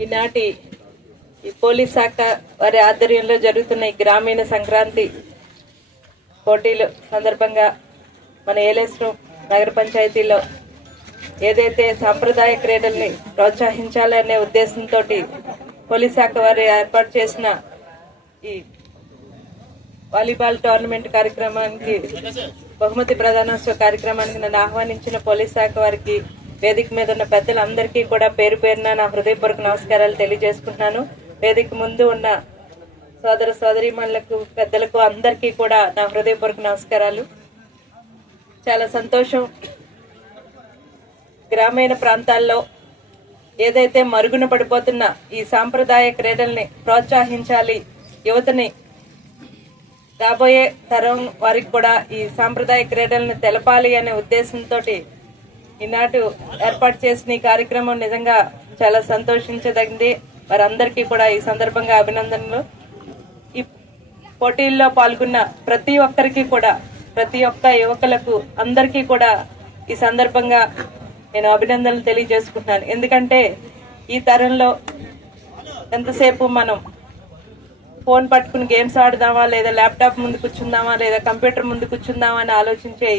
ఈనాటి ఈ పోలీస్ శాఖ వారి ఆధ్వర్యంలో జరుగుతున్న ఈ గ్రామీణ సంక్రాంతి పోటీలు సందర్భంగా మన ఏలేశ్వరం నగర పంచాయతీలో ఏదైతే సాంప్రదాయ క్రీడల్ని ప్రోత్సహించాలనే ఉద్దేశంతో పోలీస్ శాఖ వారు ఏర్పాటు చేసిన ఈ వాలీబాల్ టోర్నమెంట్ కార్యక్రమానికి బహుమతి ప్రధానోత్సవ కార్యక్రమానికి నన్ను ఆహ్వానించిన పోలీస్ శాఖ వారికి వేదిక మీద ఉన్న పెద్దలందరికీ కూడా పేరు పేరున నా హృదయపూర్వక నమస్కారాలు తెలియజేసుకుంటున్నాను. వేదిక ముందు ఉన్న సోదర సోదరిమణులకు పెద్దలకు అందరికీ కూడా నా హృదయపూర్వక నమస్కారాలు. చాలా సంతోషం. గ్రామీణ ప్రాంతాల్లో ఏదైతే మరుగున పడిపోతున్న ఈ సాంప్రదాయ క్రీడల్ని ప్రోత్సహించాలి యువతని రాబోయే తరం వారికి కూడా ఈ సాంప్రదాయ క్రీడలను తెలపాలి అనే ఉద్దేశంతో ఈనాడు ఏర్పాటు చేసిన ఈ కార్యక్రమం నిజంగా చాలా సంతోషించదగింది. వారందరికీ కూడా ఈ సందర్భంగా అభినందనలు. ఈ పోటీల్లో పాల్గొన్న ప్రతి ఒక్కరికి కూడా ప్రతి ఒక్క యువకులకు అందరికీ కూడా ఈ సందర్భంగా నేను అభినందనలు తెలియజేసుకుంటున్నాను. ఎందుకంటే ఈ తరంలో ఎంతసేపు మనం ఫోన్ పట్టుకుని గేమ్స్ ఆడదామా లేదా ల్యాప్టాప్ ముందు కూర్చుందామా లేదా కంప్యూటర్ ముందు కూర్చుందామా అని ఆలోచించే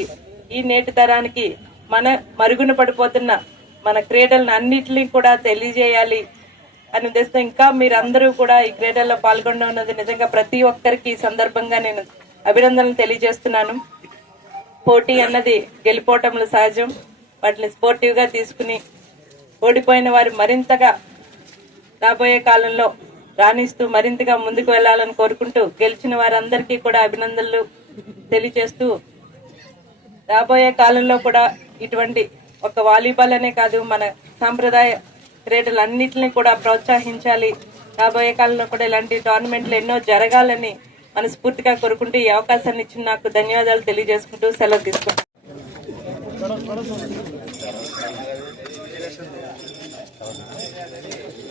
ఈ నేటి తరానికి మన మరుగున పడిపోతున్న మన క్రీడలను అన్నిటినీ కూడా తెలియజేయాలి అని ఉద్దేశంతో ఇంకా మీరందరూ కూడా ఈ క్రీడల్లో పాల్గొన్నది నిజంగా ప్రతి ఒక్కరికి ఈ సందర్భంగా నేను అభినందనలు తెలియజేస్తున్నాను. పోటీ అన్నది గెలిపోవటంలో సహజం. వాటిని స్పోర్టివ్గా తీసుకుని ఓడిపోయిన వారు మరింతగా రాబోయే కాలంలో రాణిస్తూ మరింతగా ముందుకు వెళ్ళాలని కోరుకుంటూ గెలిచిన వారందరికీ కూడా అభినందనలు తెలియజేస్తూ రాబోయే కాలంలో కూడా ఇటువంటి ఒక వాలీబాల్ అనే కాదు మన సాంప్రదాయ క్రీడలన్నింటినీ కూడా ప్రోత్సహించాలి. రాబోయే కాలంలో కూడా ఇలాంటి టోర్నమెంట్లు ఎన్నో జరగాలని మనస్ఫూర్తిగా కోరుకుంటూ ఈ అవకాశాన్ని ఇచ్చిన నాకు ధన్యవాదాలు తెలియజేసుకుంటూ సెలవు తీసుకుంటాను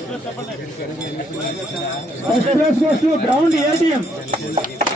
place goes to ground ATM.